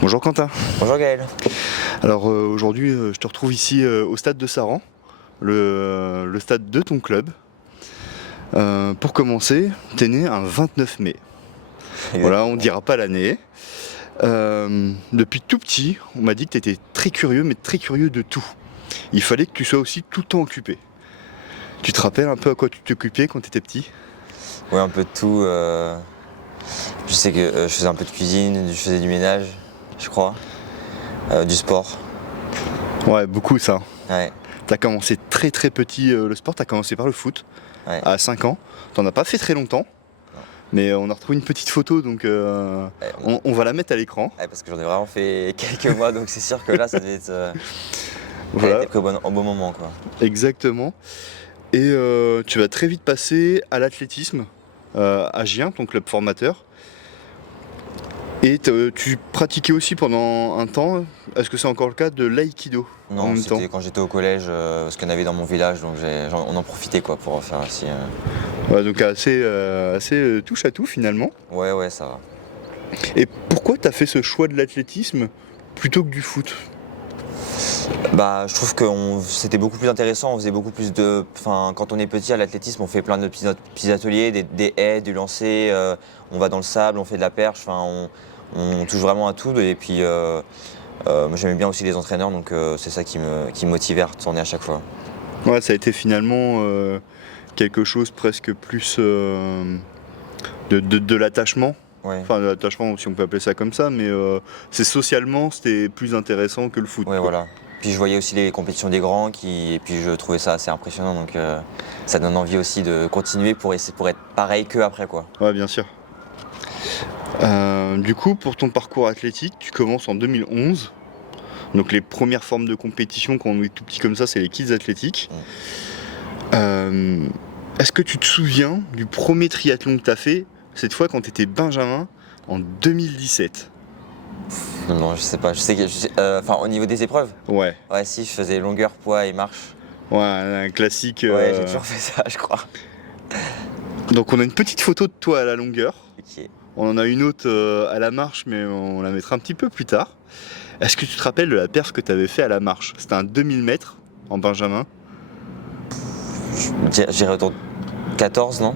Bonjour Quentin. Bonjour Gaël. Alors aujourd'hui je te retrouve ici au stade de Saran, le stade de ton club. Pour commencer, t'es né un 29 mai. Voilà, on dira pas l'année. Depuis tout petit, on m'a dit que t'étais très curieux, mais très curieux de tout. Il fallait que tu sois aussi tout le temps occupé. Tu te rappelles un peu à quoi tu t'occupais quand t'étais petit? Oui, un peu de tout. Je sais que je faisais un peu de cuisine, je faisais du ménage, je crois. Du sport. Ouais, beaucoup ça. Ouais. T'as commencé très très petit le sport, t'as commencé par le foot Ouais. à 5 ans. T'en as pas fait très longtemps, Non. mais on a retrouvé une petite photo donc on va la mettre à l'écran. Ouais, parce que j'en ai vraiment fait quelques mois, donc c'est sûr que là, ça devait être. Elle Voilà, était pris au bon moment, quoi. exactement. Et tu vas très vite passer à l'athlétisme à Gien, ton club formateur. Et tu pratiquais aussi pendant un temps, est-ce que c'est encore le cas, de l'aïkido en Non, même temps? c'était quand j'étais au collège, parce qu'il y en avait dans mon village, donc on en profitait quoi pour en faire aussi. Ouais, donc assez touche à tout finalement. Ouais, ça va. Et pourquoi t'as fait ce choix de l'athlétisme plutôt que du foot? Bah, je trouve que c'était beaucoup plus intéressant, on faisait beaucoup plus de. Enfin, quand on est petit à l'athlétisme, on fait plein de petits ateliers, des haies, du lancer, on va dans le sable, on fait de la perche, enfin, on touche vraiment à tout. Et puis, moi j'aimais bien aussi les entraîneurs, donc c'est ça qui me motivait à retourner à chaque fois. Ouais, ça a été finalement quelque chose presque plus de l'attachement. Ouais, Enfin, de l'attachement, si on peut appeler ça comme ça, mais c'est socialement, c'était plus intéressant que le foot, ouais, quoi. voilà. Puis je voyais aussi les compétitions des grands, et puis je trouvais ça assez impressionnant, donc ça donne envie aussi de continuer pour être pareil que après, quoi. Ouais, bien sûr. Du coup, pour ton parcours athlétique, tu commences en 2011. Donc les premières formes de compétition quand on est tout petit comme ça, c'est les kids athlétiques. Est-ce que tu te souviens du premier triathlon que tu as fait, cette fois quand tu étais benjamin, en 2017? Non, je sais pas, je sais que, enfin, au niveau des épreuves, Ouais, ouais, si, je faisais longueur, poids et marche. ouais, un classique. Ouais, j'ai toujours fait ça, je crois. Donc on a une petite photo de toi à la longueur. Ok. On en a une autre à la marche, mais on la mettra un petit peu plus tard. Est-ce que tu te rappelles de la perf que tu avais fait à la marche? C'était un 2000 mètres en benjamin. J'irais autour de 14, non?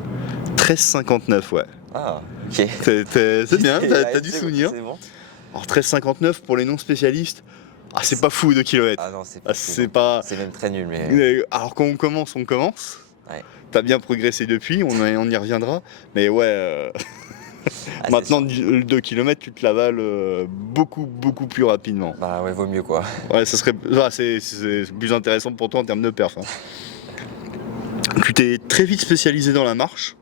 13,59, ouais. Ah, ok. C'est bien, t'as du C'est bon, souvenir. c'est bon. Alors 13,59 pour les non spécialistes, c'est pas fou de kilomètres. Ah non, c'est Ah, pas. c'est pas. C'est même très nul, mais. Alors quand on commence, on commence. Ouais. T'as bien progressé depuis, on y reviendra. Mais ouais, Ah, c'est maintenant sûr. le 2 km, tu te l'avales beaucoup plus rapidement. Bah ouais, vaut mieux quoi. Ouais, ça serait, c'est plus intéressant pour toi en termes de perf, hein. Tu t'es très vite spécialisé dans la marche.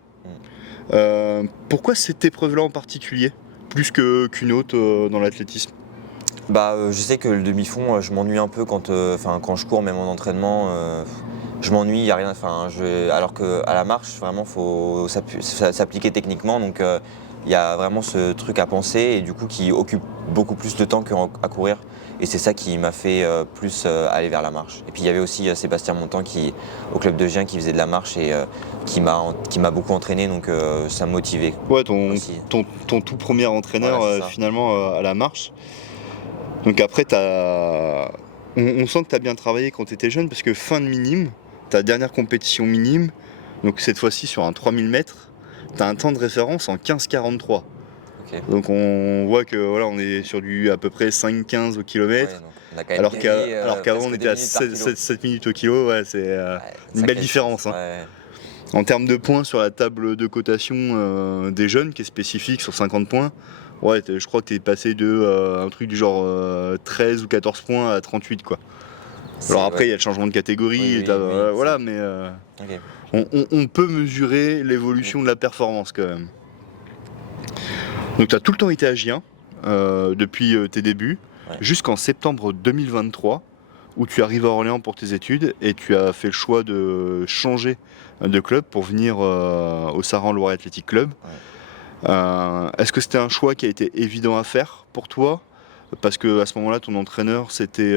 Pourquoi cette épreuve-là en particulier, plus qu'une autre dans l'athlétisme? Bah, je sais que le demi-fond, je m'ennuie un peu quand je cours, même en entraînement. Je m'ennuie, il n'y a rien. Alors qu'à la marche, vraiment, faut s'appliquer techniquement. Donc, il y a vraiment ce truc à penser et du coup qui occupe beaucoup plus de temps qu'à courir. Et c'est ça qui m'a fait plus aller vers la marche. Et puis il y avait aussi Sébastien Montan au club de Gien qui faisait de la marche et qui m'a beaucoup entraîné, donc ça me motivait Ouais, aussi. ton tout premier entraîneur Voilà, c'est ça. finalement à la marche. Donc après, on sent que tu as bien travaillé quand tu étais jeune parce que fin de minime, ta dernière compétition minime, donc cette fois-ci sur un 3000 mètres, tu as un temps de référence en 15,43. Ok. Donc on voit que voilà, on est sur du à peu près 5,15 au Ouais, kilomètre. donc on a quand même gagné Alors qu'avant on presque était 2 à minutes par kilo. 7 minutes au kilo, ouais, c'est Ouais, une sacrée belle différence, hein. Ouais. En termes de points sur la table de cotation des jeunes, qui est spécifique sur 50 points, ouais, je crois que tu es passé de un truc du genre 13 ou 14 points à 38, quoi. Alors après, il y a le changement de catégorie, Oui, et oui, oui, voilà, mais Ok. on peut mesurer l'évolution de la performance quand même. Donc tu as tout le temps été à Gien, depuis tes débuts, Ouais. jusqu'en septembre 2023, où tu arrives à Orléans pour tes études, et tu as fait le choix de changer de club pour venir au Saran Loiret Athletic Club. Ouais. Est-ce que c'était un choix qui a été évident à faire pour toi? Parce que à ce moment-là, ton entraîneur, c'était,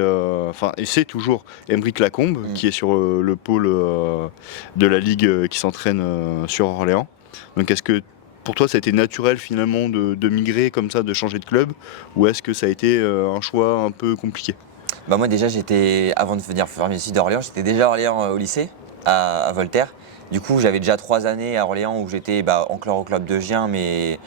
et c'est toujours Aymeric Lacombe, qui est sur le pôle de la ligue qui s'entraîne sur Orléans. Donc est-ce que pour toi, ça a été naturel finalement de migrer comme ça, de changer de club, ou est-ce que ça a été un choix un peu compliqué? Bah moi déjà avant de venir faire mes études à Orléans, j'étais déjà à Orléans au lycée, à Voltaire. Du coup j'avais déjà 3 années à Orléans où j'étais encore au club de Gien mais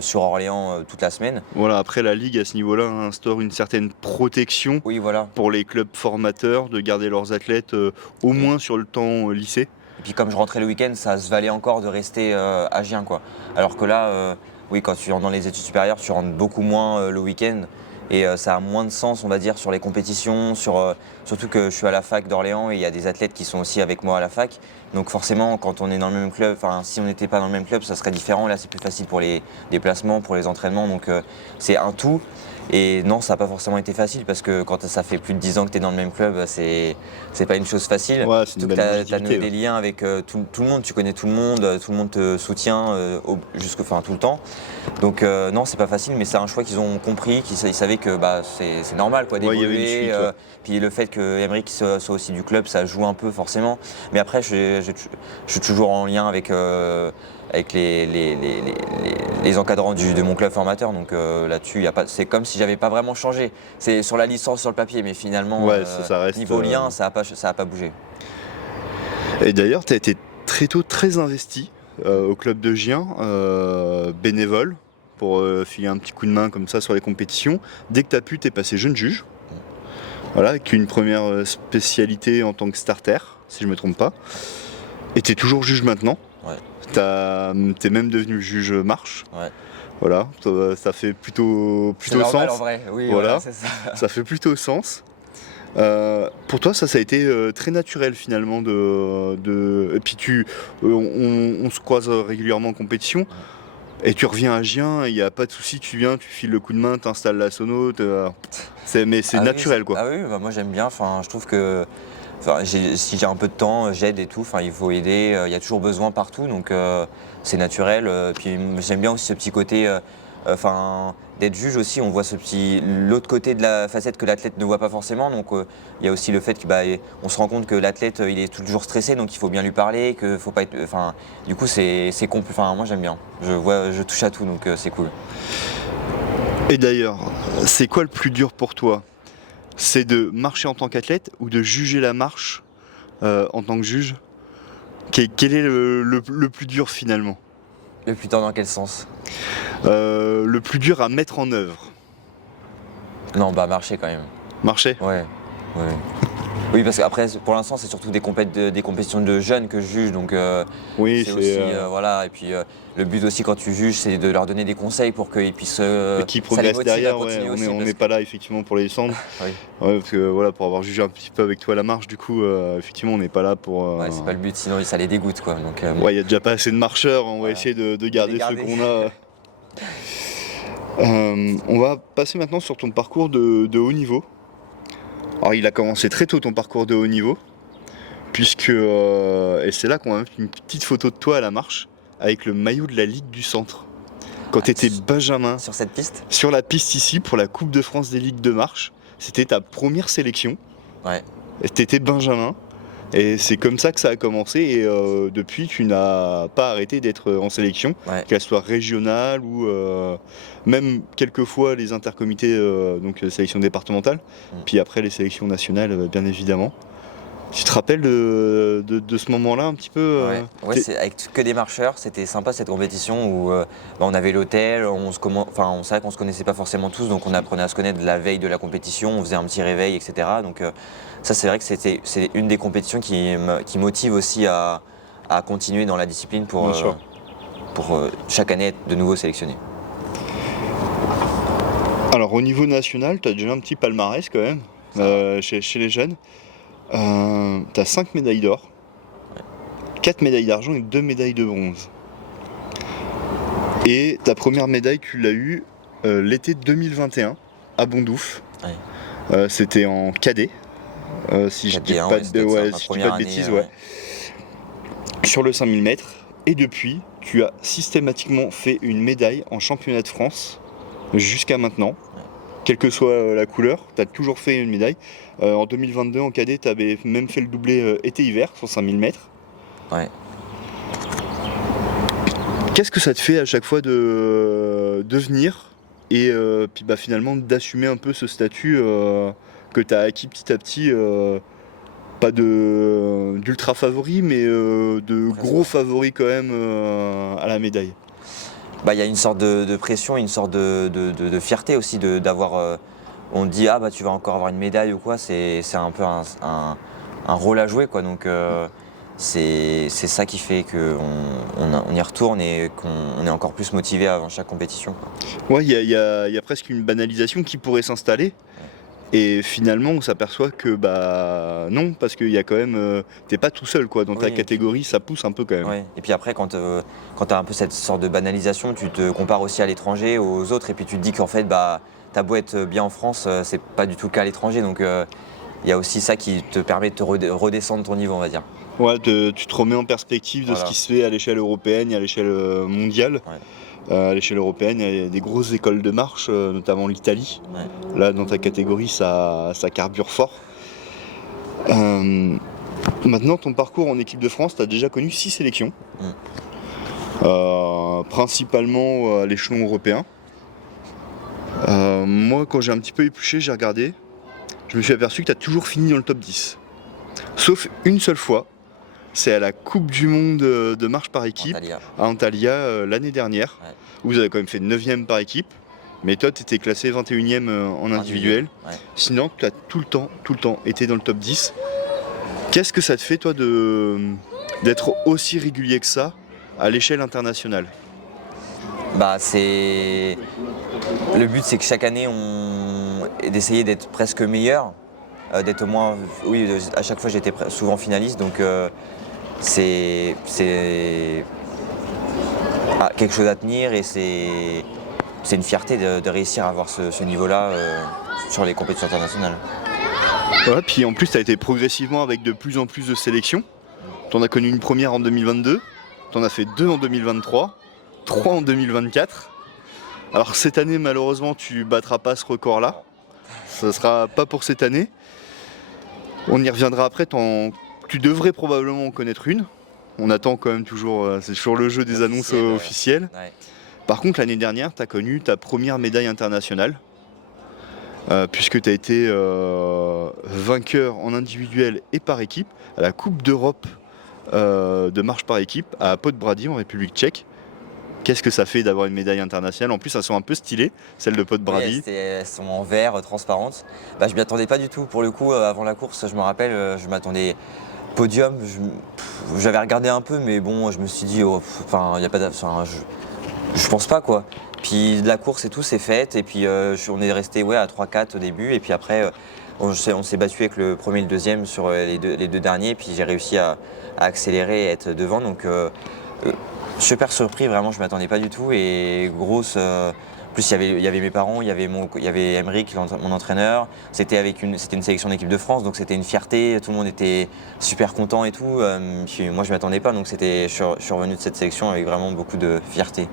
sur Orléans toute la semaine. Voilà, après la Ligue à ce niveau-là instaure une certaine protection Oui voilà. pour les clubs formateurs de garder leurs athlètes au moins sur le temps lycée. Et puis comme je rentrais le week-end, ça se valait encore de rester à Gien quoi. Alors que là, oui quand tu rentres dans les études supérieures, tu rentres beaucoup moins le week-end. Et ça a moins de sens, on va dire, sur les compétitions, surtout que je suis à la fac d'Orléans et il y a des athlètes qui sont aussi avec moi à la fac. Donc forcément, quand on est dans le même club, enfin si on n'était pas dans le même club, ça serait différent. Là, c'est plus facile pour les déplacements, pour les entraînements. Donc c'est un tout. Et non, ça n'a pas forcément été facile parce que quand ça fait plus de 10 ans que tu es dans le même club, c'est pas une chose facile. Ouais, c'est Surtout une que belle tu as noué des liens avec tout le monde, tu connais tout le monde te soutient tout le temps. Donc non, c'est pas facile, mais c'est un choix qu'ils ont compris, ils savaient que c'est normal quoi, Ouais, il y avait une d'évoluer. suite, ouais. Puis le fait que Emeric soit aussi du club, ça joue un peu forcément. Mais après, je suis toujours en lien avec les encadrants de mon club formateur. Donc là-dessus, c'est comme si j'avais pas vraiment changé. C'est sur la licence, sur le papier, mais finalement, Ouais, ça reste, niveau lien, ça a pas bougé. Et d'ailleurs, tu as été très tôt très investi au club de Gien, bénévole, pour filer un petit coup de main comme ça sur les compétitions. Dès que tu as pu, tu es passé jeune juge. Voilà, avec une première spécialité en tant que starter, si je me trompe pas. Et tu es toujours juge maintenant. Ouais. T'es même devenu juge marche. Ouais. Voilà, ça fait plutôt C'est normal, sens. en vrai. Oui, Voilà. c'est ça. Ça fait plutôt sens. Pour toi, ça a été très naturel finalement et puis on se croise régulièrement en compétition. Et tu reviens à Gien, il n'y a pas de souci, tu viens, tu files le coup de main, tu installes la sono, mais c'est naturel quoi. Ah oui, moi j'aime bien, je trouve que si j'ai un peu de temps, j'aide et tout, il faut aider, il y a toujours besoin partout, donc c'est naturel. Puis j'aime bien aussi ce petit côté, d'être juge aussi, on voit l'autre côté de la facette que l'athlète ne voit pas forcément, donc il y a aussi le fait que on se rend compte que l'athlète il est toujours stressé, donc il faut bien lui parler, que faut pas être, du coup c'est moi j'aime bien, je touche à tout, donc c'est cool. Et d'ailleurs, c'est quoi le plus dur pour toi? C'est de marcher en tant qu'athlète ou de juger la marche en tant que juge? Quel est le plus dur finalement? Le plus dur dans quel sens? Le plus dur à mettre en œuvre? Non, marcher quand même. Marcher? Ouais. Oui, parce qu'après, pour l'instant, c'est surtout des compétitions de jeunes que je juge, donc oui, c'est aussi, voilà. Et puis le but aussi quand tu juges, c'est de leur donner des conseils pour qu'ils puissent et qui progressent derrière, ouais, on n'est pas là effectivement pour les descendre. Oui. Ouais, parce que voilà, pour avoir jugé un petit peu avec toi la marche, du coup, effectivement, on n'est pas là pour. Ouais, c'est pas le but, sinon ça les dégoûte quoi. Donc, ouais, il y a déjà pas assez de marcheurs, on va essayer de garder ceux qu'on a. On va passer maintenant sur ton parcours de haut niveau. Alors il a commencé très tôt ton parcours de haut niveau, puisque, et c'est là qu'on va mettre une petite photo de toi à la marche, avec le maillot de la Ligue du Centre. Quand tu étais benjamin, sur cette piste, sur la piste ici, pour la Coupe de France des Ligues de marche, c'était ta première sélection. ouais. Tu étais benjamin, et c'est comme ça que ça a commencé, et depuis tu n'as pas arrêté d'être en sélection, Ouais. qu'elle soit régionale ou même quelquefois les intercomités, donc sélection départementale, puis après les sélections nationales bien évidemment. Tu te rappelles de ce moment-là un petit peu Ouais, c'est avec que des marcheurs, c'était sympa cette compétition où on avait l'hôtel, c'est vrai qu'on se connaissait pas forcément tous, donc on apprenait à se connaître la veille de la compétition, on faisait un petit réveil, etc. Donc ça c'est vrai que c'est une des compétitions qui motive aussi à continuer dans la discipline pour chaque année être de nouveau sélectionné. Alors au niveau national, tu as déjà un petit palmarès quand même chez les jeunes. Tu as 5 médailles d'or, 4 médailles d'argent et 2 médailles de bronze. Et ta première médaille, tu l'as eue l'été 2021 à Bondouf. Ouais. C'était en cadet, si je dis pas de bêtises, ouais. Sur le 5000 mètres. Et depuis, tu as systématiquement fait une médaille en championnat de France jusqu'à maintenant. Quelle que soit la couleur, tu as toujours fait une médaille. En 2022, en cadet, tu avais même fait le doublé été-hiver sur 5000 mètres. Ouais. Qu'est-ce que ça te fait à chaque fois de venir et puis finalement d'assumer un peu ce statut que tu as acquis petit à petit, pas d'ultra favori, mais de gros favoris quand même à la médaille? Il y a une sorte de pression, une sorte de fierté aussi d'avoir. On te dit, ah bah tu vas encore avoir une médaille ou quoi, c'est un peu un rôle à jouer, quoi. Donc c'est ça qui fait qu'on y retourne et qu'on est encore plus motivé avant chaque compétition, quoi. Ouais, il y a presque une banalisation qui pourrait s'installer. Et finalement, on s'aperçoit que non, parce qu'il y a quand même, t'es pas tout seul quoi. Dans ta Oui, catégorie, ça pousse un peu quand même. Ouais. Et puis après, quand tu as un peu cette sorte de banalisation, tu te compares aussi à l'étranger, aux autres, et puis tu te dis qu'en fait, t'as beau être bien en France, c'est pas du tout le cas à l'étranger. Donc il y a aussi ça qui te permet de te redescendre ton niveau, on va dire. Ouais, tu te remets en perspective de ce qui se fait à l'échelle européenne et à l'échelle mondiale. Ouais. À l'échelle européenne, il y a des grosses écoles de marche, notamment l'Italie. Ouais. Là, dans ta catégorie, ça carbure fort. Maintenant, ton parcours en équipe de France, tu as déjà connu 6 sélections, principalement à l'échelon européen. Moi, quand j'ai un petit peu épluché, j'ai regardé, je me suis aperçu que tu as toujours fini dans le top 10. Sauf une seule fois, c'est à la Coupe du Monde de marche par équipe, à Antalya, l'année dernière, où vous avez quand même fait 9e par équipe. Mais toi, tu étais classé 21e en individuel. Ouais. Sinon, tu as tout le temps été dans le top 10. Qu'est-ce que ça te fait, toi, d'être aussi régulier que ça à l'échelle internationale? Le but, c'est que chaque année, d'essayer d'être presque meilleur, d'être au moins. Oui, à chaque fois, j'étais souvent finaliste, donc c'est quelque chose à tenir et c'est une fierté de réussir à avoir ce niveau-là sur les compétitions internationales. Ouais, puis en plus, tu as été progressivement avec de plus en plus de sélections. Tu en as connu une première en 2022, tu en as fait 2 en 2023, 3 en 2024. Alors cette année, malheureusement, tu battras pas ce record-là. Ça sera pas pour cette année. On y reviendra après. Tu devrais probablement en connaître une. On attend quand même toujours, c'est toujours le jeu des annonces officielles. Ouais. Par contre, l'année dernière, tu as connu ta première médaille internationale, puisque tu as été vainqueur en individuel et par équipe à la Coupe d'Europe de marche par équipe à Podbrady en République tchèque. Qu'est-ce que ça fait d'avoir une médaille internationale? En plus, elles sont un peu stylées, celles de Podbrady. Oui, elles sont en verre, transparentes. Je m'y attendais pas du tout. Pour le coup, avant la course, je me rappelle, je m'attendais podium. J'avais regardé un peu, mais bon, je me suis dit, il y a pas je pense pas, quoi. Puis la course et tout, c'est fait. Et puis on est resté à 3-4 au début. Et puis après, on s'est battu avec le premier et le deuxième sur les deux derniers. Et puis j'ai réussi à accélérer et être devant. Donc super surpris, vraiment, je ne m'attendais pas du tout. Et grosse. En plus, il y avait mes parents, il y avait Emeric, mon entraîneur. C'était une sélection d'équipe de France, donc c'était une fierté. Tout le monde était super content et tout. Puis moi, je ne m'attendais pas, donc je suis revenu de cette sélection avec vraiment beaucoup de fierté.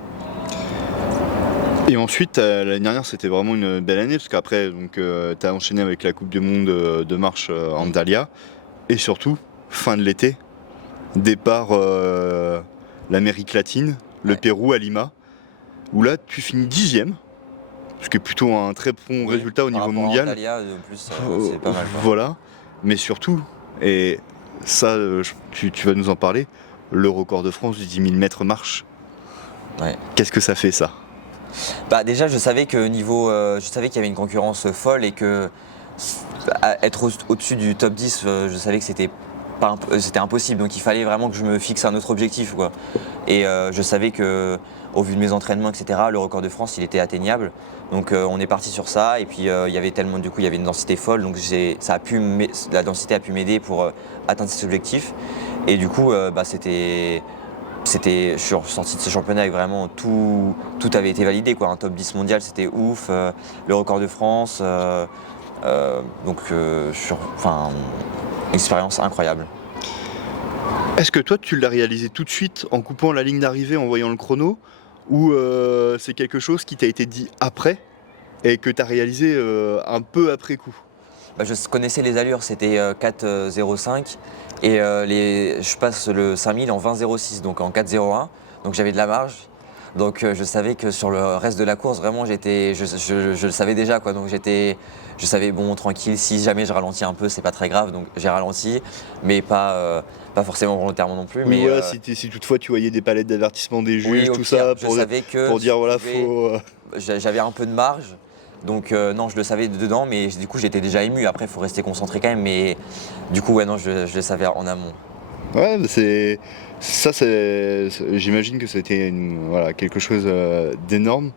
Et ensuite, l'année dernière, c'était vraiment une belle année, parce qu'après, tu as enchaîné avec la Coupe du Monde de marche à Antalya. Et surtout, fin de l'été, départ l'Amérique latine, le Pérou à Lima, où là, tu finis 10e, ce qui est plutôt un très bon résultat au niveau mondial. Antalya, en plus, c'est pas mal. Voilà, mais surtout, et ça, tu vas nous en parler, le record de France du 10 000 mètres marche. Ouais. Qu'est-ce que ça fait, ça? Déjà, je savais que je savais qu'il y avait une concurrence folle et que être au-dessus du top 10, je savais que c'était impossible. Donc il fallait vraiment que je me fixe un autre objectif, quoi. Et je savais que, au vu de mes entraînements, etc., le record de France, il était atteignable. Donc on est parti sur ça. Et puis il y avait tellement, du coup, il y avait une densité folle. Donc la densité a pu m'aider pour atteindre cet objectif. Et du coup, je suis ressorti de ce championnat avec vraiment tout avait été validé, quoi. Un top 10 mondial, c'était ouf, le record de France, expérience incroyable. Est-ce que toi, tu l'as réalisé tout de suite en coupant la ligne d'arrivée, en voyant le chrono, ou c'est quelque chose qui t'a été dit après et que tu as réalisé un peu après coup? Je connaissais les allures, c'était 4,05 et je passe le 5000 en 20,06, donc en 4,01. Donc j'avais de la marge Donc je savais que sur le reste de la course, vraiment, je le savais déjà, quoi. Donc je savais, bon, tranquille, si jamais je ralentis un peu, c'est pas très grave. Donc j'ai ralenti, mais pas forcément volontairement non plus. Oui, Mais voilà, si toutefois tu voyais des palettes d'avertissement des juges, oui, au tout pire, ça, je savais que pour dire voilà, faut. j'avais un peu de marge. Donc non, je le savais dedans, mais du coup j'étais déjà ému. Après, il faut rester concentré quand même. Mais du coup, ouais, non, je le savais en amont. Ouais, j'imagine que c'était voilà, quelque chose d'énorme.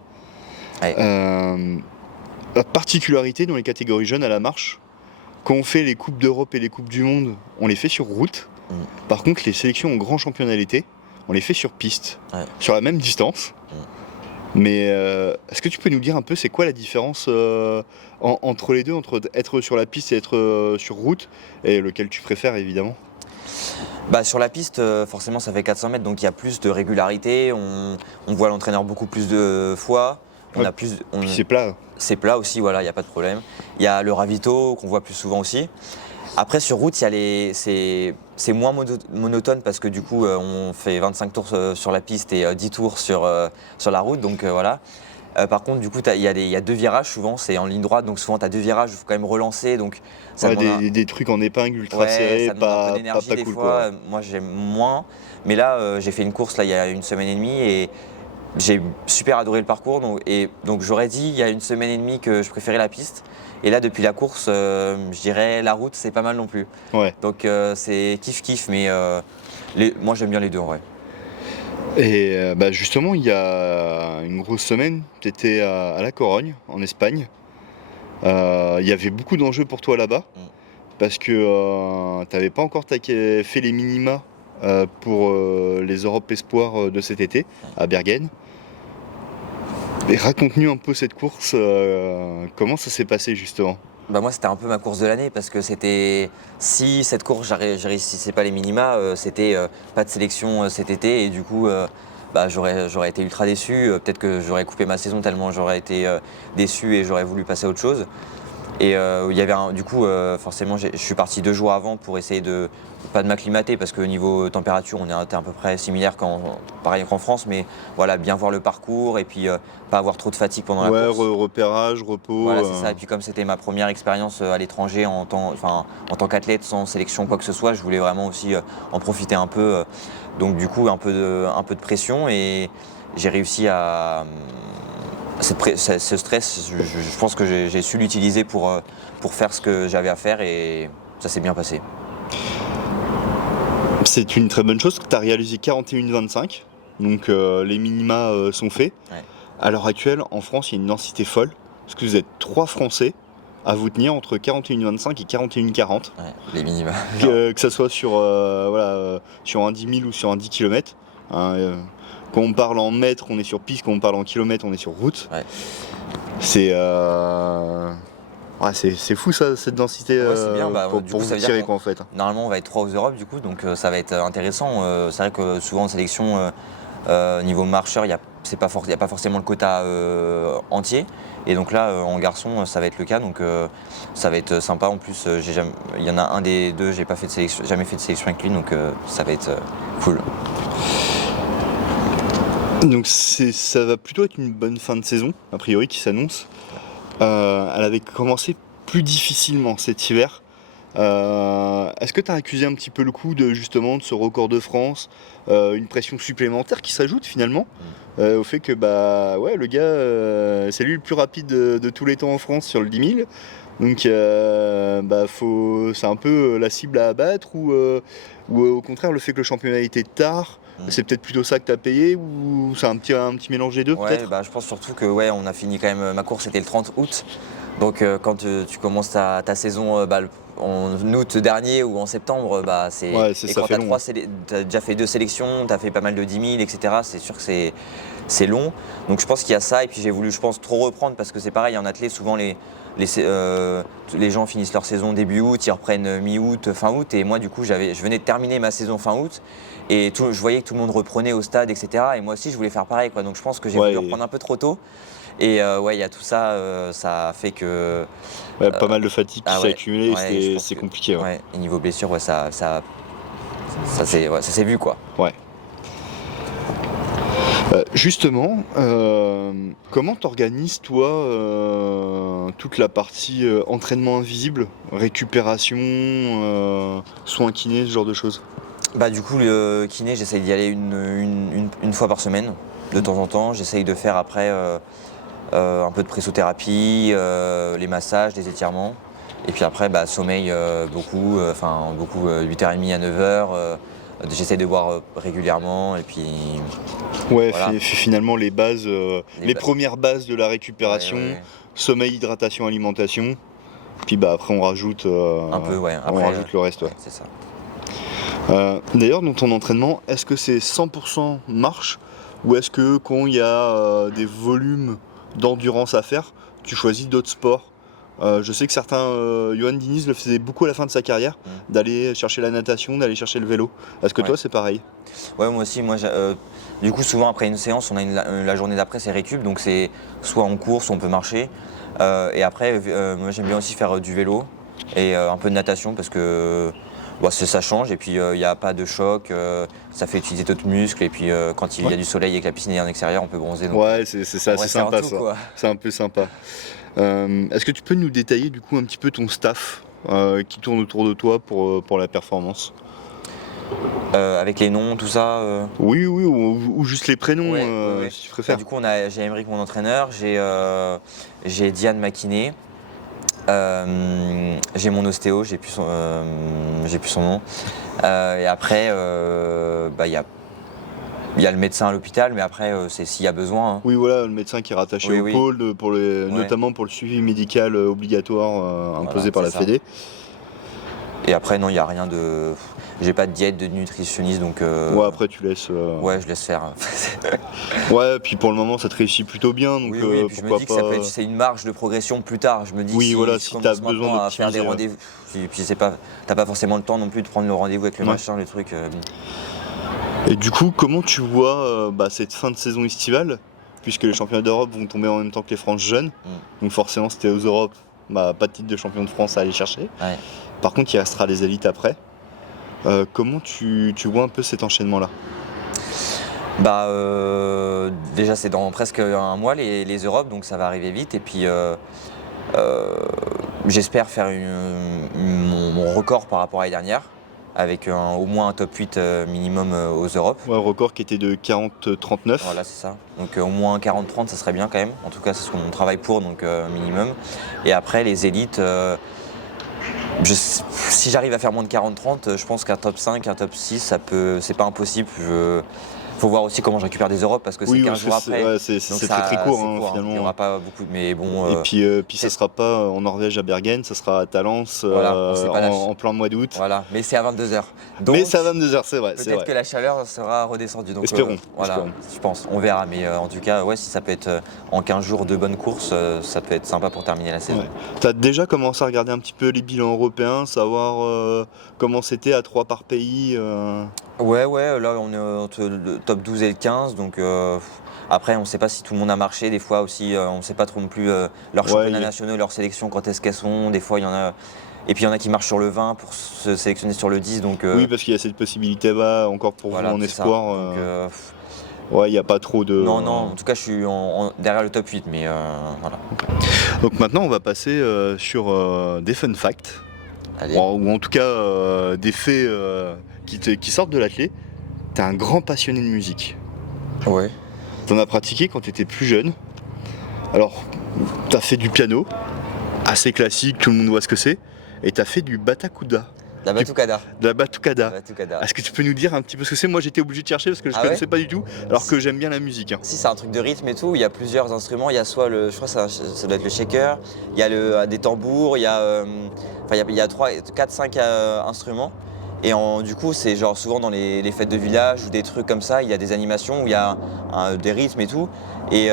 Ouais. La particularité dans les catégories jeunes à la marche, quand on fait les Coupes d'Europe et les Coupes du Monde, on les fait sur route. Par contre, les sélections au grand championnat d'été, on les fait sur piste, sur la même distance. Mais est-ce que tu peux nous dire un peu c'est quoi la différence entre les deux, entre être sur la piste et être sur route, et lequel tu préfères évidemment? Bah, sur la piste, forcément, ça fait 400 mètres, donc il y a plus de régularité. On voit l'entraîneur beaucoup plus de fois. Puis c'est plat. C'est plat aussi, voilà, il n'y a pas de problème. Il y a le ravito qu'on voit plus souvent aussi. Après, sur route, c'est moins monotone parce que du coup, on fait 25 tours sur la piste et 10 tours sur la route. Donc voilà. Par contre, du coup, il y a 2 virages souvent, c'est en ligne droite. Donc souvent, tu as 2 virages, il faut quand même relancer. Donc, ça des trucs en épingle ultra serrés, ça demande un peu pas d'énergie des cool, fois. quoi. Moi, j'aime moins. Mais là, j'ai fait une course là, il y a une semaine et demie et j'ai super adoré le parcours. Donc j'aurais dit il y a une semaine et demie que je préférais la piste. Et là, depuis la course, je dirais la route, c'est pas mal non plus. Ouais. Donc c'est kiff-kiff, mais moi j'aime bien les deux en vrai. Et justement, il y a une grosse semaine, tu étais à La Corogne, en Espagne. Il y avait beaucoup d'enjeux pour toi là-bas, parce que tu n'avais pas encore fait les minima pour les Europes Espoirs de cet été, à Bergen. Et raconte-nous un peu cette course, comment ça s'est passé justement? Bah moi c'était un peu ma course de l'année parce que si cette course je réussissais pas les minima, c'était pas de sélection cet été et du coup j'aurais été ultra déçu. Peut-être que j'aurais coupé ma saison tellement j'aurais été déçu et j'aurais voulu passer à autre chose. Et il y avait forcément je suis parti 2 jours avant pour essayer pas de m'acclimater parce que niveau température on était à peu près similaire pareil qu'en France, mais voilà, bien voir le parcours et puis pas avoir trop de fatigue pendant la course. Repérage, repos. Voilà, c'est ça. Et puis comme c'était ma première expérience à l'étranger en tant qu'athlète sans sélection quoi que ce soit, je voulais vraiment aussi en profiter un peu. Donc du coup un peu de pression et j'ai réussi à ce stress, je pense que j'ai su l'utiliser pour faire ce que j'avais à faire et ça s'est bien passé. C'est une très bonne chose, tu as réalisé 41,25, donc les minima sont faits. Ouais. À l'heure actuelle, en France, il y a une densité folle, parce que vous êtes 3 Français à vous tenir entre 41,25 et 41,40. Ouais, les minima. Que ça soit sur un 10 000 ou sur un 10 km. Quand on parle en mètres, on est sur piste, quand on parle en kilomètres, on est sur route. Ouais. C'est fou ça, cette densité c'est bien. pour du coup, vous ça veut tirer dire quoi en fait. Normalement on va être 3 aux Europes du coup, donc ça va être intéressant. C'est vrai que souvent en sélection, niveau marcheur, il n'y a pas forcément le quota entier. Et donc là, en garçon, ça va être le cas, donc ça va être sympa. En plus, il y en a un des deux, j'ai jamais fait de sélection avec lui, donc ça va être cool. Donc ça va plutôt être une bonne fin de saison, a priori, qui s'annonce. Elle avait commencé plus difficilement cet hiver. Est-ce que tu as accusé un petit peu le coup de ce record de France, une pression supplémentaire qui s'ajoute finalement au fait que le gars c'est lui le plus rapide de tous les temps en France sur le 10 000, donc c'est un peu la cible à abattre ou au contraire le fait que le championnat était tard, c'est peut-être plutôt ça que tu as payé ou c'est un petit mélange des deux peut-être? Je pense surtout que on a fini quand même, ma course c'était le 30 août. Donc quand tu commences ta saison en août dernier ou en septembre, c'est et quand tu as déjà fait 2 sélections, tu as fait pas mal de 10 000, etc. C'est sûr que c'est long. Donc je pense qu'il y a ça et puis j'ai voulu trop reprendre parce que c'est pareil en athlète, souvent les gens finissent leur saison début août, ils reprennent mi-août, fin août et moi du coup je venais de terminer ma saison fin août et je voyais que tout le monde reprenait au stade, etc. Et moi aussi je voulais faire pareil, quoi. Donc je pense que j'ai voulu reprendre un peu trop tôt. Et il y a tout ça, ça a fait que... pas mal de fatigue qui s'est accumulée, c'est compliqué. Ouais. Et niveau blessure, ça s'est vu quoi. Ouais. Justement, comment t'organises toi toute la partie entraînement invisible, récupération, soins kinés, ce genre de choses? Bah du coup le kiné j'essaye d'y aller une fois par semaine, de temps en temps. J'essaye de faire après un peu de pressothérapie, les massages, les étirements. Et puis après sommeil beaucoup, 8h30 à 9h. J'essaye de boire régulièrement et puis Ouais, voilà. finalement les bases, les ba- premières bases de la récupération, Ouais. sommeil, hydratation, alimentation. Puis après on rajoute, Un peu, ouais. on Après, rajoute le reste. Ouais. c'est ça. D'ailleurs, dans ton entraînement, est-ce que c'est 100% marche ou est-ce que quand il y a des volumes d'endurance à faire, tu choisis d'autres sports? Je sais que certains, Johan Diniz le faisait beaucoup à la fin de sa carrière, d'aller chercher la natation, d'aller chercher le vélo. Est-ce que Ouais. toi c'est pareil? Ouais, moi aussi. Du coup, souvent après une séance, on a la journée d'après, c'est récup, donc c'est soit en course, on peut marcher. Et après, moi j'aime bien aussi faire du vélo et un peu de natation parce que ça change et puis il n'y a pas de choc, ça fait utiliser d'autres muscles et puis quand il y a Ouais. du soleil et que la piscine est en extérieur, on peut bronzer. Donc, Ouais, c'est ça, en vrai, c'est c'est un sympa tout, ça. quoi. C'est un peu sympa. Est-ce que tu peux nous détailler du coup un petit peu ton staff qui tourne autour de toi pour la performance? Avec les noms, tout ça. Oui, ou juste les prénoms, Ouais. si tu préfères. Du coup, j'ai Aymeric, mon entraîneur, j'ai Diane Maquinet, j'ai mon ostéo, j'ai plus son nom. Et après, il y a le médecin à l'hôpital, mais après, c'est s'il y a besoin, hein. Oui, voilà, le médecin qui est rattaché Oui, au oui. pôle, notamment pour le suivi médical obligatoire imposé par c'est la ça. Fédé. Et après, non, il n'y a rien de. J'ai pas de diète, de nutritionniste, donc. Ouais, après tu laisses. Ouais, je laisse faire. Ouais, puis pour le moment ça te réussit plutôt bien, donc Oui, puis je me pourquoi dis que ça peut pas. être, c'est une marge de progression plus tard. Je me dis Oui, que voilà, si je si t'as commence besoin maintenant à faire des d'optimiser, rendez-vous, puis c'est pas, t'as pas forcément le temps non plus de prendre le rendez-vous avec le Ouais. machin, le truc. Et du coup, comment tu vois cette fin de saison estivale, puisque les championnats d'Europe vont tomber en même temps que les France jeunes, donc forcément si t'es aux Europes, pas de titre de champion de France à aller chercher. Ouais. Par contre, il restera les élites après. Comment tu vois un peu cet enchaînement-là? Déjà c'est dans presque un mois les Europes, donc ça va arriver vite. Et puis j'espère faire mon record par rapport à l'année dernière, avec au moins un top 8 minimum aux Europes. Ouais, record qui était de 40-39. Voilà, c'est ça. Donc au moins 40-30, ça serait bien quand même. En tout cas, c'est ce qu'on travaille pour, donc minimum. Et après, les élites, si j'arrive à faire moins de 40-30, je pense qu'un top 5, un top 6, c'est pas impossible. Faut voir aussi comment je récupère des Europes parce que c'est 15 jours après. Ouais, c'est Donc très très court c'est hein, court, hein. finalement. Il n'y aura pas beaucoup, mais bon. Et puis ça sera pas en Norvège à Bergen, ça sera à Talence Voilà, on sait pas en plein mois d'août. Voilà, mais c'est à 22h. Donc, Mais c'est à 22h, c'est vrai. peut-être que la chaleur sera redescendue. Donc, Espérons. Voilà, espérons. je pense. On verra. Mais en tout cas, ouais, si ça peut être en 15 jours de bonne course, ça peut être sympa pour terminer la saison. Ouais. T'as déjà commencé à regarder un petit peu les bilans européens, savoir comment c'était à 3 par pays Ouais, là on est entre le top 12 et le 15, donc après on ne sait pas si tout le monde a marché, des fois aussi on ne sait pas trop non plus leurs championnats nationaux, leurs sélections, quand est-ce qu'elles sont, des fois il y en a, et puis il y en a qui marchent sur le 20 pour se sélectionner sur le 10, donc Oui, parce qu'il y a cette possibilité-là encore pour voilà, vous en c'est espoir. ça. Ouais, il n'y a pas trop de... Non, en tout cas je suis derrière le top 8, mais voilà. Donc maintenant on va passer sur des fun facts, Allez. ou en tout cas des faits qui sortent de l'athlé. T'es un grand passionné de musique. Ouais. T'en as pratiqué quand t'étais plus jeune. Alors, t'as fait du piano, assez classique, tout le monde voit ce que c'est. Et t'as fait du batakuda, La batucada. de la batucada. Batucada. Est-ce que tu peux nous dire un petit peu ce que c'est? Moi j'étais obligé de chercher parce que je Ah connaissais ouais pas du tout, alors que j'aime bien la musique. Hein. Si, c'est un truc de rythme et tout, il y a plusieurs instruments, il y a soit je crois que ça doit être le shaker, il y a des tambours, il y a 4-5 instruments. Et du coup, c'est genre souvent dans les fêtes de village ou des trucs comme ça, il y a des animations où il y a des rythmes et tout. Et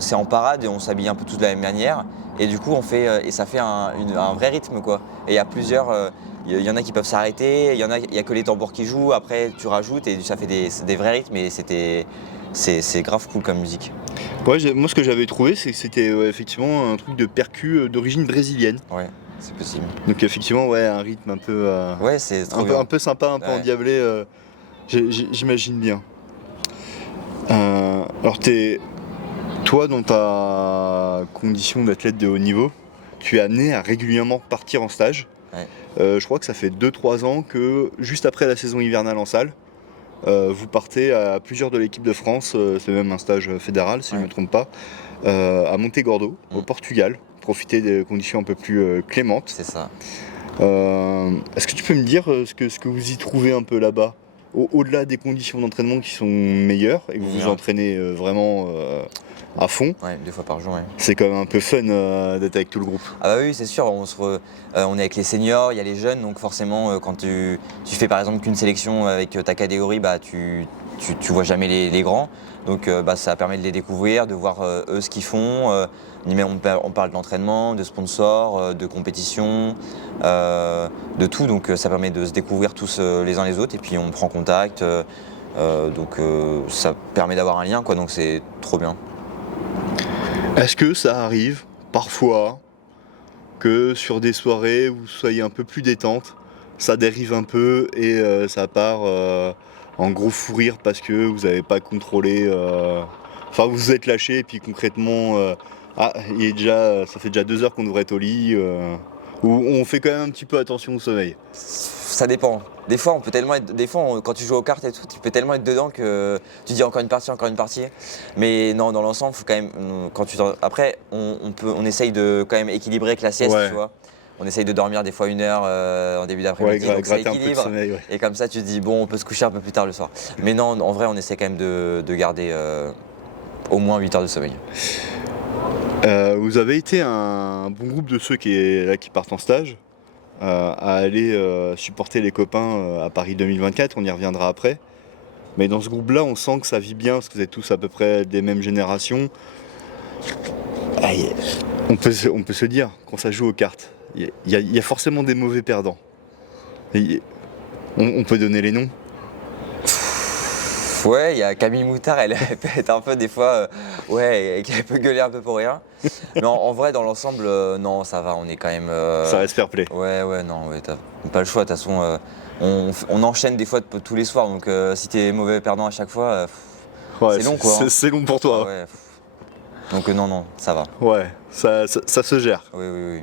c'est en parade et on s'habille un peu tous de la même manière. Et du coup, on fait, et ça fait un vrai rythme, quoi. Et il y a plusieurs, il y en a qui peuvent s'arrêter, il y a que les tambours qui jouent, après tu rajoutes et ça fait des vrais rythmes et c'est grave cool comme musique. Ouais, moi ce que j'avais trouvé, c'est que c'était effectivement un truc de percu d'origine brésilienne. Ouais, c'est possible. Donc effectivement, ouais, un rythme un peu, Ouais, c'est trop bien. un peu sympa, un peu Ouais. endiablé, j'imagine bien. Alors toi, dans ta condition d'athlète de haut niveau, tu es amené à régulièrement partir en stage. Ouais. Je crois que ça fait 2-3 ans que, juste après la saison hivernale en salle, vous partez à plusieurs de l'équipe de France, c'est même un stage fédéral si je ne me trompe pas, à Montegordo, au Portugal, profiter des conditions un peu plus clémentes. C'est ça. Est-ce que tu peux me dire ce que vous y trouvez un peu là-bas, au-delà des conditions d'entraînement qui sont meilleures et que vous vous entraînez vraiment à fond? Ouais, 2 fois par jour, ouais. C'est quand même un peu fun d'être avec tout le groupe. Ah bah oui, c'est sûr, on est avec les seniors, il y a les jeunes, donc forcément quand tu fais par exemple qu'une sélection avec ta catégorie, bah tu vois jamais les grands. Donc ça permet de les découvrir, de voir eux ce qu'ils font. On parle de l'entraînement, de sponsors, de compétition, de tout. Donc ça permet de se découvrir tous les uns les autres et puis on prend contact. Donc ça permet d'avoir un lien, quoi, donc c'est trop bien. Est-ce que ça arrive parfois que sur des soirées où vous soyez un peu plus détente, ça dérive un peu et ça part en gros fou rire parce que vous n'avez pas contrôlé, enfin vous vous êtes lâché et puis concrètement, ça fait déjà 2 heures qu'on devrait être au lit, où on fait quand même un petit peu attention au sommeil. Ça dépend. Des fois, quand tu joues aux cartes et tout, tu peux tellement être dedans que tu dis encore une partie. Mais non, dans l'ensemble, faut quand même. Après, on essaye de quand même équilibrer avec la sieste, Ouais. tu vois. On essaye de dormir des fois 1 heure en début d'après-midi, donc ça gratter un peu de équilibre. sommeil. Ouais. Et comme ça, tu te dis bon, on peut se coucher un peu plus tard le soir. Mais non, en vrai, on essaie quand même de garder au moins 8 heures de sommeil. Vous avez été un bon groupe de ceux qui partent en stage, à aller supporter les copains à Paris 2024, on y reviendra après. Mais dans ce groupe-là, on sent que ça vit bien, parce que vous êtes tous à peu près des mêmes générations. On peut se dire, quand ça joue aux cartes, il y a forcément des mauvais perdants. On peut donner les noms. Ouais, il y a Camille Moutard, elle peut être un peu des fois, elle peut gueuler un peu pour rien. Mais en vrai, dans l'ensemble, non, ça va, on est quand même. Ça reste fair play. Ouais, non, t'as pas le choix, de toute façon, on enchaîne des fois tous les soirs, donc si t'es mauvais perdant à chaque fois, c'est long quoi. C'est long pour toi. Ouais. Donc non, ça va. Ouais, ça se gère. Oui.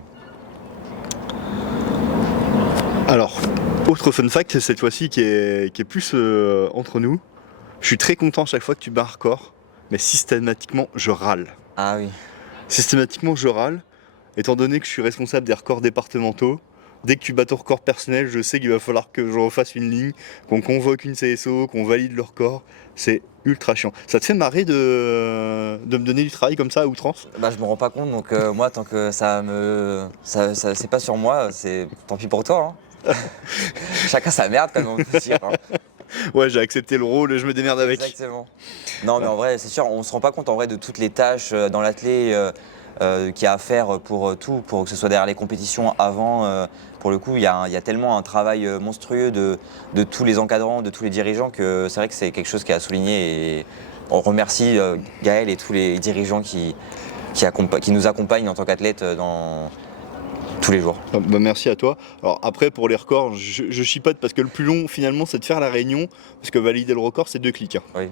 Alors, autre fun fact, cette fois-ci qui est plus entre nous. Je suis très content chaque fois que tu bats un record, mais systématiquement je râle. Ah oui. Systématiquement je râle, étant donné que je suis responsable des records départementaux. Dès que tu bats ton record personnel, je sais qu'il va falloir que je refasse une ligne, qu'on convoque une CSO, qu'on valide le record. C'est ultra chiant. Ça te fait marrer de me donner du travail comme ça à outrance? Bah je me rends pas compte, donc moi tant que ça c'est pas sur moi, c'est tant pis pour toi. Hein. Chacun sa merde comme on peut dire. Hein. Ouais, j'ai accepté le rôle et je me démerde avec. Exactement. Non, mais en vrai, c'est sûr, on se rend pas compte en vrai de toutes les tâches dans l'athlé qu'il y a à faire pour tout, pour que ce soit derrière les compétitions, avant. Pour le coup, il y a tellement un travail monstrueux de tous les encadrants, de tous les dirigeants, que c'est vrai que c'est quelque chose qui est à souligner. Et on remercie Gaël et tous les dirigeants qui nous accompagnent en tant qu'athlètes dans tous les jours. Bah, merci à toi. Alors après pour les records, je chipote parce que le plus long finalement c'est de faire la réunion, parce que valider le record c'est 2 clics. Hein. Oui.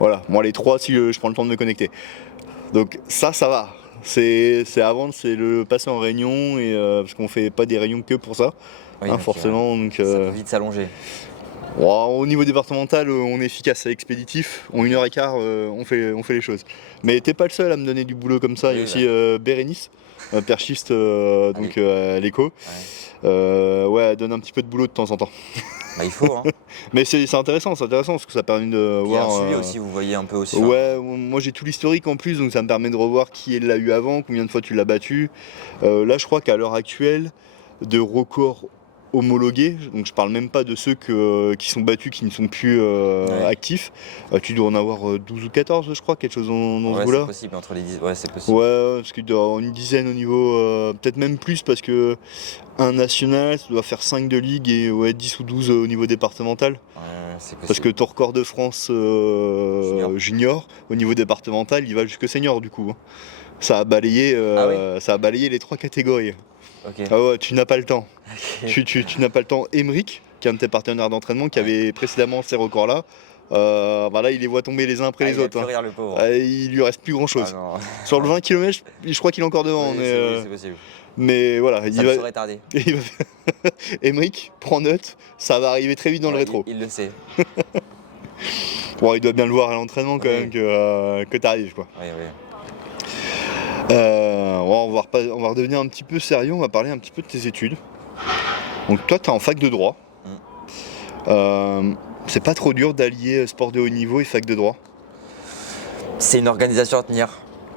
Voilà, moi les 3 si je prends le temps de me connecter. Donc ça va. C'est avant, c'est le passer en réunion et parce qu'on fait pas des réunions que pour ça, Oui, hein, forcément. Donc, ça peut vite s'allonger. Au niveau départemental, on est efficace et expéditif. En 1h15, on fait les choses. Mais t'es pas le seul à me donner du boulot comme ça. Il y a aussi Bérénice, perchiste à l'éco. Ouais, elle donne un petit peu de boulot de temps en temps. Bah, il faut. Hein. Mais c'est intéressant parce que ça permet de voir. Il y a un suivi aussi, vous voyez un peu aussi. Ouais, moi j'ai tout l'historique en plus, donc ça me permet de revoir qui l'a eu avant, combien de fois tu l'as battu. Là, je crois qu'à l'heure actuelle, de records homologués, donc je parle même pas de ceux qui sont battus, qui ne sont plus actifs, tu dois en avoir 12 ou 14, je crois, quelque chose dans ce goût-là. C'est possible, entre les 10, ouais, c'est possible. Ouais, parce qu'il doit y avoir une dizaine au niveau, peut-être même plus, parce que un national, ça doit faire 5 de ligue et 10 ou 12 au niveau départemental. Ouais, c'est possible. Parce que ton record de France junior, au niveau départemental, il va jusque senior du coup. Ça a balayé, ça a balayé les 3 catégories. Okay. Ah ouais, tu n'as pas le temps. Okay. Tu n'as pas le temps. Emeric, qui est un de tes partenaires d'entraînement, qui avait précédemment ces records-là, Là il les voit tomber les uns après les Il va autres. plus rire, le pauvre. Il lui reste plus grand chose. Ah non. Sur le 20 km, je crois qu'il est encore devant. Oui, mais, c'est possible. mais voilà, Ça me serait tardé. Emric prend note, ça va arriver très vite dans le rétro. Il le sait. Bon, il doit bien le voir à l'entraînement quand Oui. même que t'arrives quoi. Oui, oui. On va redevenir un petit peu sérieux, on va parler un petit peu de tes études. Donc toi, tu es en fac de droit. C'est pas trop dur d'allier sport de haut niveau et fac de droit? C'est une organisation à tenir.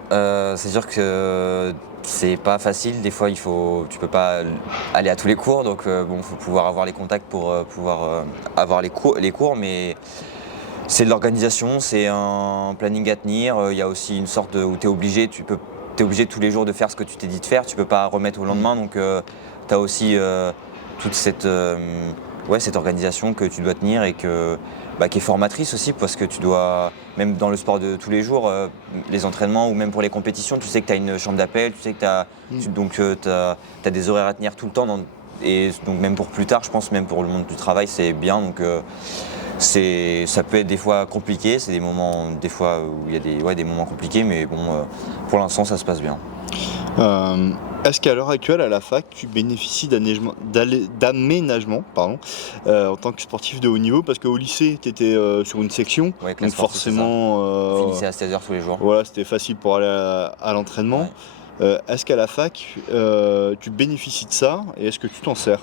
C'est sûr que c'est pas facile. Des fois, tu peux pas aller à tous les cours, donc faut pouvoir avoir les contacts pour pouvoir avoir les cours, mais c'est de l'organisation, c'est un planning à tenir. Il y a aussi une sorte où tu es obligé, tous les jours de faire ce que tu t'es dit de faire. Tu peux pas remettre au lendemain, donc tu as aussi toute cette organisation que tu dois tenir et qui est formatrice aussi, parce que tu dois, même dans le sport de tous les jours, les entraînements ou même pour les compétitions, tu sais que tu as une chambre d'appel, tu sais que tu as des horaires à tenir tout le temps. Et donc même pour plus tard, je pense, même pour le monde du travail, c'est bien. Donc ça peut être des fois compliqué, c'est des moments des fois où il y a des moments compliqués, mais bon, pour l'instant ça se passe bien. Est-ce qu'à l'heure actuelle à la fac tu bénéficies d'aménagement en tant que sportif de haut niveau? Parce qu'au lycée tu étais sur une section, Ouais, donc classe sportive, c'est ça. forcément On finissait à 16h tous les jours. voilà, c'était facile pour aller à l'entraînement. Est-ce qu'à la fac tu bénéficies de ça et est-ce que tu t'en sers?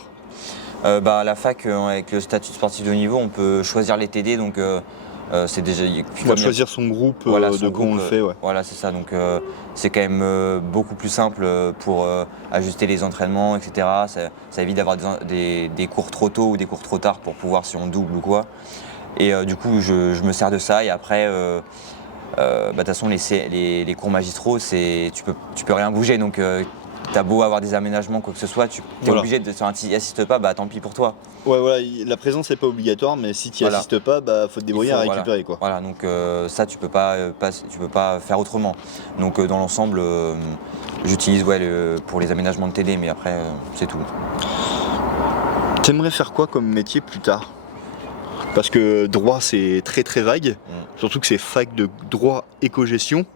À la fac, avec le statut de sportif de haut niveau, on peut choisir les TD, donc c'est déjà. On va choisir son groupe, Voilà, de quoi on le fait. Ouais. Voilà, c'est ça. Donc c'est quand même beaucoup plus simple pour ajuster les entraînements, etc. Ça évite d'avoir des cours trop tôt ou des cours trop tard pour pouvoir si on double ou quoi. Et du coup, je me sers de ça. Et après, de toute façon, les cours magistraux, tu peux rien bouger. Donc t'as beau avoir des aménagements, quoi que ce soit, tu es obligé de. Si tu n'y assistes pas, tant pis pour toi. Ouais, voilà, la présence n'est pas obligatoire, mais si tu n'y assistes pas, faut te débrouiller à récupérer. Quoi. Voilà, donc ça, tu peux pas faire autrement. Donc dans l'ensemble, j'utilise pour les aménagements de TD, mais après, c'est tout. T'aimerais faire quoi comme métier plus tard? Parce que droit, c'est très très vague, surtout que c'est fac de droit éco-gestion.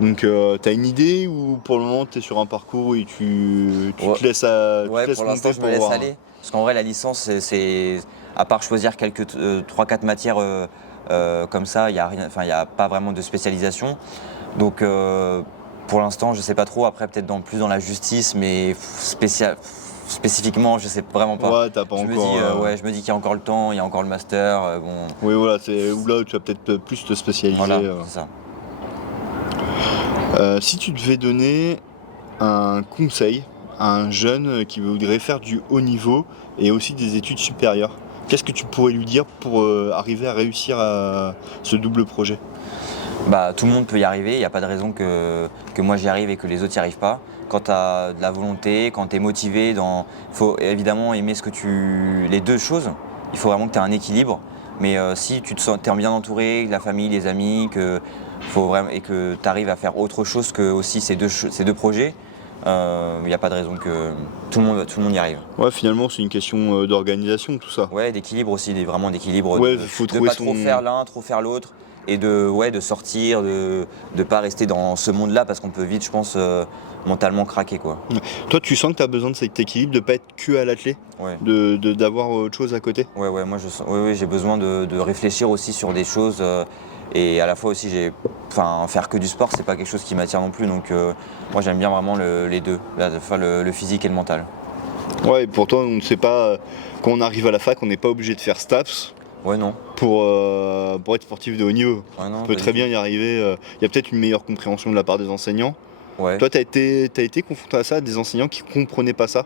Donc t'as une idée ou pour le moment t'es sur un parcours et tu te laisses pour l'instant je me laisse aller. Parce qu'en vrai la licence c'est à part choisir quelques 3-4 matières comme ça, il n'y a pas vraiment de spécialisation. Donc pour l'instant je sais pas trop, après peut-être plus dans la justice, mais spécifiquement je sais vraiment pas. Ouais, t'as pas je me dis qu'il y a encore le temps, il y a encore le master. Oui voilà, c'est où là tu vas peut-être plus te spécialiser. Voilà, c'est ça. Si tu devais donner un conseil à un jeune qui voudrait faire du haut niveau et aussi des études supérieures, qu'est-ce que tu pourrais lui dire pour arriver à réussir à ce double projet? Tout le monde peut y arriver, il n'y a pas de raison que moi j'y arrive et que les autres n'y arrivent pas. Quand tu as de la volonté, quand tu es motivé, il faut évidemment aimer les deux choses. Il faut vraiment que tu aies un équilibre. Mais si tu t'es bien entouré, la famille, les amis, et que tu arrives à faire autre chose que aussi ces deux projets, il n'y a pas de raison que tout le monde y arrive. Ouais, finalement c'est une question d'organisation tout ça. Ouais, d'équilibre aussi, vraiment d'équilibre. Ouais, faut de pas trop faire l'un, trop faire l'autre. Et de sortir, de pas rester dans ce monde-là parce qu'on peut vite, je pense, mentalement craquer quoi. Toi tu sens que tu as besoin de cet équilibre, de pas être que à l'athlé, d'avoir autre chose à côté? Ouais, moi j'ai besoin de réfléchir aussi sur des choses et à la fois aussi faire que du sport c'est pas quelque chose qui m'attire non plus, donc moi j'aime bien vraiment les deux, le physique et le mental. Ouais, et pour toi on ne sait pas, quand on arrive à la fac on n'est pas obligé de faire STAPS. Ouais, non. Pour être sportif de haut niveau. Ouais, non, on peut très bien y arriver. Il y a peut-être une meilleure compréhension de la part des enseignants. Ouais. Toi, t'as été confronté à ça, des enseignants qui comprenaient pas ça?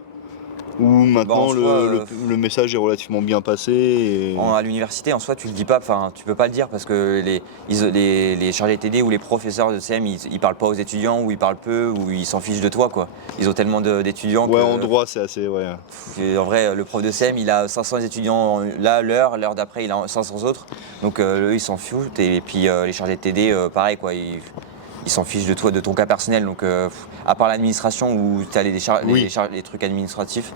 Ou maintenant le message est relativement bien passé À l'université, en soi, tu le dis pas, tu peux pas le dire parce que les chargés de TD ou les professeurs de CM, ils parlent pas aux étudiants ou ils parlent peu ou ils s'en fichent de toi, quoi. Ils ont tellement d'étudiants. Ouais, en droit, c'est assez. Ouais. En vrai, le prof de CM, il a 500 étudiants là, l'heure d'après, il a 500 autres. Donc eux, ils s'en foutent. Et puis les chargés de TD, pareil, quoi. Ils s'en fichent de toi, de ton cas personnel. Donc, à part l'administration où tu as les trucs administratifs,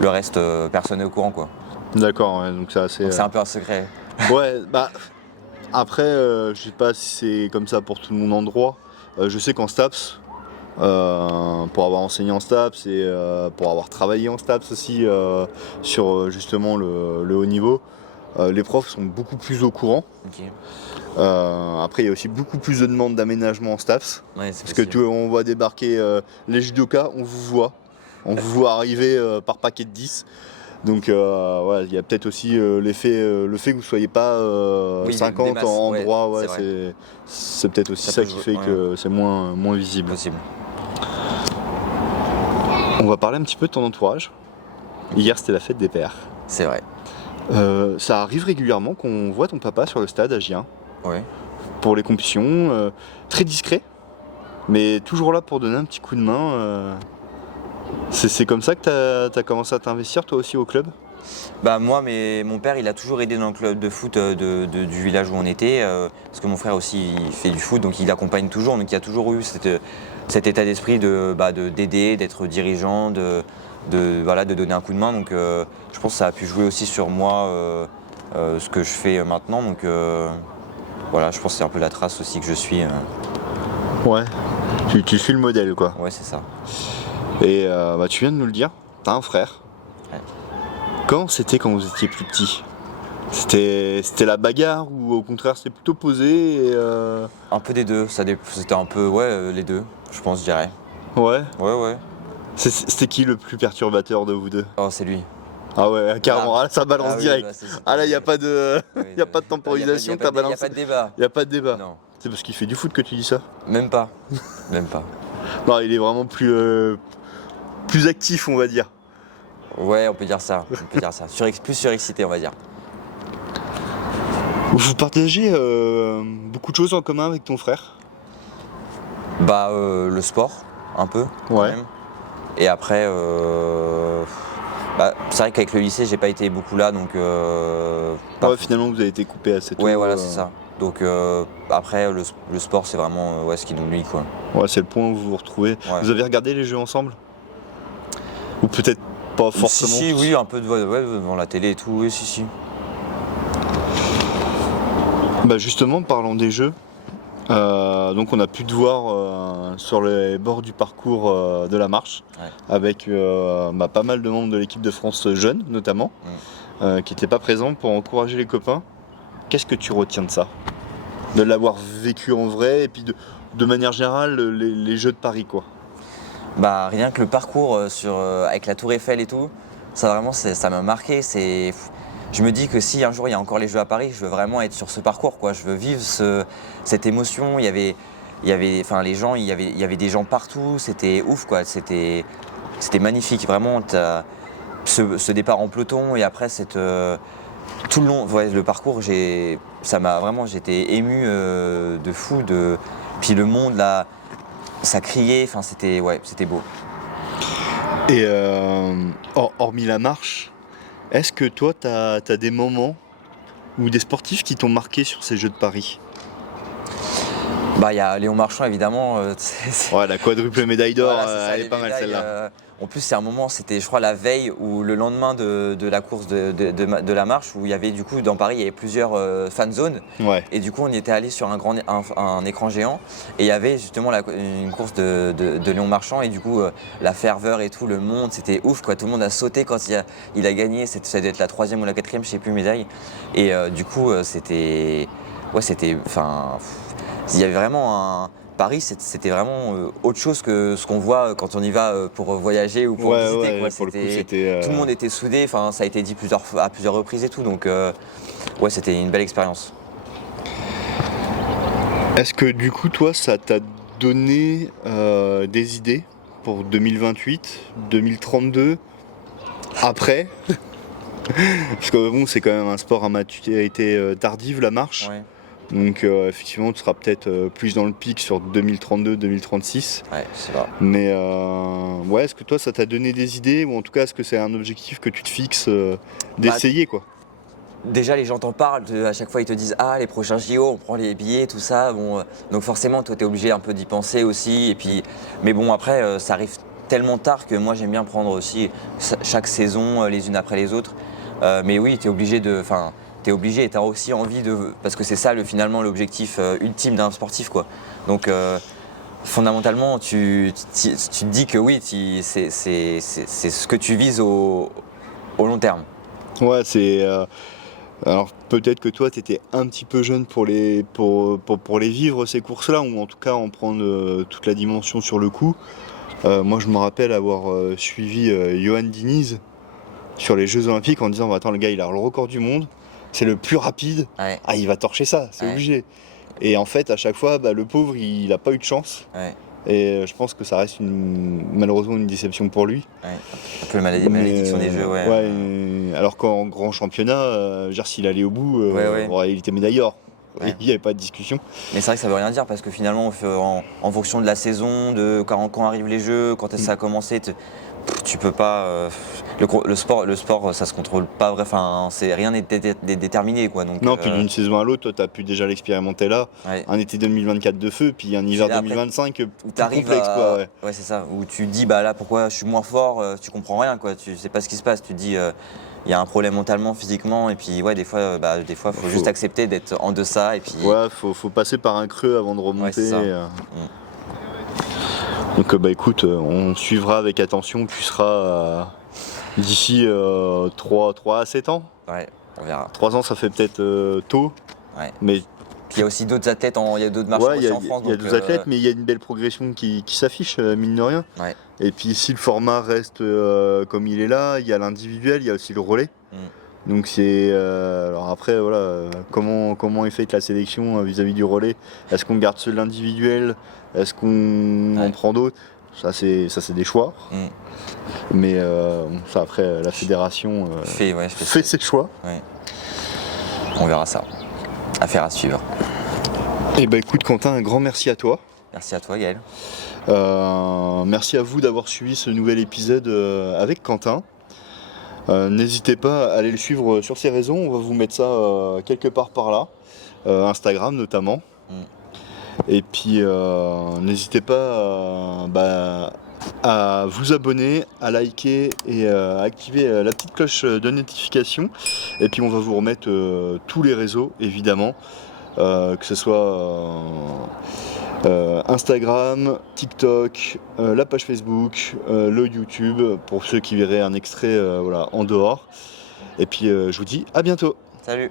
le reste, personne n'est au courant, quoi. D'accord, ouais, donc c'est assez. Donc c'est un peu un secret. Ouais, Après, je sais pas si c'est comme ça pour tout le monde en droit. Je sais qu'en STAPS, pour avoir enseigné en STAPS et pour avoir travaillé en STAPS aussi sur justement le haut niveau, les profs sont beaucoup plus au courant. Ok. Après, il y a aussi beaucoup plus de demandes d'aménagement en STAPS. Ouais, c'est Parce que possible. on voit débarquer les judokas, on vous voit. On vous voit arriver par paquet de 10. Donc voilà, il y a peut-être aussi le fait que vous soyez pas Oui, des 50 masses, en ouais, droit, c'est ouais, vrai. c'est peut-être aussi Ça ça peut qui jouer, fait ouais. que c'est moins visible. Possible. On va parler un petit peu de ton entourage. Hier, c'était la fête des pères. C'est vrai. Ça arrive régulièrement qu'on voit ton papa sur le stade à Gien Ouais. pour les compétitions, très discret, mais toujours là pour donner un petit coup de main. C'est comme ça que tu as commencé à t'investir toi aussi au club? Bah moi, mon père, il a toujours aidé dans le club de foot du village où on était, parce que mon frère aussi il fait du foot, donc il accompagne toujours, donc il y a toujours eu cet état d'esprit d'aider, d'être dirigeant, voilà, de donner un coup de main. Donc je pense que ça a pu jouer aussi sur moi, ce que je fais maintenant. Donc voilà, je pense que c'est un peu la trace aussi que je suis. Ouais, tu suis le modèle quoi. Ouais, c'est ça. Et bah, tu viens de nous le dire, t'as un frère. Ouais. Comment c'était quand vous étiez plus petit? C'était la bagarre ou au contraire c'était plutôt posé et Un peu des deux, c'était un peu, ouais, les deux, je pense, je dirais. Ouais. Ouais, ouais. C'était qui le plus perturbateur de vous deux? Oh, c'est lui. Ah ouais, carrément, ah, ça balance Ah oui, direct. bah, c'est- Ah là, il n'y a pas de, Oui, y a pas de temporisation, il t'as n'y a balancé. pas de débat. Il n'y a pas de débat. Non, C'est parce qu'il fait du foot que tu dis ça? même pas. Même pas. Non, il est vraiment plus actif, on va dire. Ouais, on peut dire ça. On peut dire ça. Plus surexcité, on va dire. Vous partagez beaucoup de choses en commun avec ton frère? Bah, le sport, un peu. quand Ouais. même. Et après, bah, c'est vrai qu'avec le lycée, j'ai pas été beaucoup là, donc. Ouais, finalement, vous avez été coupé assez tôt. Ouais, voilà, c'est ça. Donc après, le sport, c'est vraiment ouais, ce qui nous lie, quoi. Ouais, c'est le point où vous vous retrouvez. Ouais. Vous avez regardé les jeux ensemble? Ou peut-être pas forcément? Si, oui, un peu ouais, devant la télé et tout, oui, si. Bah justement, parlant des jeux, donc on a pu te voir sur les bords du parcours de la marche, Ouais. avec bah, pas mal de membres de l'équipe de France jeunes notamment, qui n'étaient pas présents pour encourager les copains. Qu'est-ce que tu retiens de ça? De l'avoir vécu en vrai et puis de manière générale les Jeux de Paris quoi. Bah rien que le parcours avec la Tour Eiffel et tout, ça vraiment ça m'a marqué. Je me dis que si un jour il y a encore les Jeux à Paris, je veux vraiment être sur ce parcours, quoi. Je veux vivre cette émotion. Enfin les gens, il y avait des gens partout. C'était ouf, quoi. C'était magnifique, vraiment. Ce départ en peloton et après tout le long, ouais, le parcours, j'étais ému de fou. Puis le monde là, ça criait. Enfin c'était beau. Et hormis la marche, est-ce que toi t'as des moments ou des sportifs qui t'ont marqué sur ces Jeux de Paris? Bah il y a Léon Marchand évidemment. Ouais, la quadruple médaille d'or, Voilà, c'est ça, elle les est pas mal médailles, celle-là. en plus, c'est un moment, c'était je crois la veille ou le lendemain de la course de la marche où il y avait du coup dans Paris, il y avait plusieurs fan zones. Ouais. Et du coup, on y était allé sur un écran géant et il y avait justement une course de Léon Marchand et du coup, la ferveur et tout, le monde, c'était ouf, quoi. Tout le monde a sauté quand il a gagné. Ça devait être la 3e ou la 4e, je sais plus, médaille. Et du coup, c'était. Ouais, c'était. Enfin. Il y avait vraiment un. Paris, c'était vraiment autre chose que ce qu'on voit quand on y va pour voyager ou pour Ouais, visiter. ouais, Quoi. pour le coup, c'était, Tout le monde était soudé, enfin, ça a été dit à plusieurs reprises et tout, donc ouais, c'était une belle expérience. Est-ce que du coup, toi, ça t'a donné des idées pour 2028, 2032, après? Parce que bon, c'est quand même un sport à maturité tardive, la marche. Ouais, Donc effectivement, tu seras peut-être plus dans le pic sur 2032-2036. ouais, c'est vrai. Mais ouais, est-ce que toi, ça t'a donné des idées? Ou en tout cas, est-ce que c'est un objectif que tu te fixes d'essayer quoi? Déjà, les gens t'en parlent, à chaque fois ils te disent ah les prochains JO, on prend les billets, tout ça. Bon, donc forcément, toi t'es obligé un peu d'y penser aussi. Et puis, mais bon après, ça arrive tellement tard que moi j'aime bien prendre aussi chaque saison les unes après les autres. Mais oui, t'es obligé t'es obligé et t'as aussi envie parce que c'est ça finalement l'objectif ultime d'un sportif, quoi. Donc fondamentalement, tu te dis que oui, c'est ce que tu vises au long terme. Ouais, alors peut-être que toi, tu étais un petit peu jeune pour les vivre, ces courses-là, ou en tout cas en prendre toute la dimension sur le coup. Moi, je me rappelle avoir suivi Johan Diniz sur les Jeux Olympiques en disant attends, le gars, il a le record du monde, c'est le plus rapide, Ouais. ah, il va torcher ça, c'est obligé. Et en fait, à chaque fois, le pauvre, il n'a pas eu de chance. Ouais. Et je pense que ça reste malheureusement une déception pour lui. Ouais. Un peu la malédiction des Jeux, ouais. Alors qu'en grand championnat, s'il allait au bout, il était médaillé d'or. Ouais. Il n'y avait pas de discussion. Mais c'est vrai que ça veut rien dire parce que finalement, en fonction de la saison, de quand arrivent les Jeux, quand ça a commencé, tu peux pas. Le sport, ça se contrôle pas vrai. Enfin, rien n'est déterminé, quoi. Donc, non, puis d'une saison à l'autre, toi, tu as pu déjà l'expérimenter là. Ouais. Un été 2024 de feu, puis un hiver là, 2025 où plus t'arrives complexe, quoi. Ouais, c'est ça. Où tu te dis, là, pourquoi je suis moins fort, tu comprends rien, quoi. Tu sais pas ce qui se passe. Tu te dis, il y a un problème mentalement, physiquement, et puis, des fois, faut juste accepter d'être en deçà, et puis. Ouais, faut passer par un creux avant de remonter. Ouais, c'est ça. Donc écoute, on suivra avec attention, tu seras d'ici 3 à 7 ans. Ouais, on verra. 3 ans, ça fait peut-être tôt. Ouais. Mais il y a aussi d'autres athlètes, il y a d'autres marcheurs aussi en France. Il y a d'autres athlètes, mais il y a une belle progression qui s'affiche, mine de rien. Ouais. Et puis si le format reste comme il est là, il y a l'individuel, il y a aussi le relais. Donc c'est alors après comment est faite la sélection vis-à-vis du relais. Est-ce qu'on garde seul l'individuel? Est-ce qu'on en prend d'autres? Ça c'est des choix. Mais ça après la fédération fait ses choix. Ouais. On verra ça. Affaire à suivre. Et écoute Quentin, un grand merci à toi. Merci à toi Gaël. Merci à vous d'avoir suivi ce nouvel épisode avec Quentin. N'hésitez pas à aller le suivre sur ses réseaux, on va vous mettre ça quelque part par là, Instagram notamment. Et puis n'hésitez pas à vous abonner, à liker et à activer la petite cloche de notification. Et puis on va vous remettre tous les réseaux évidemment, que ce soit Instagram, TikTok, la page Facebook, le YouTube, pour ceux qui verraient un extrait en dehors. Et puis je vous dis à bientôt. Salut.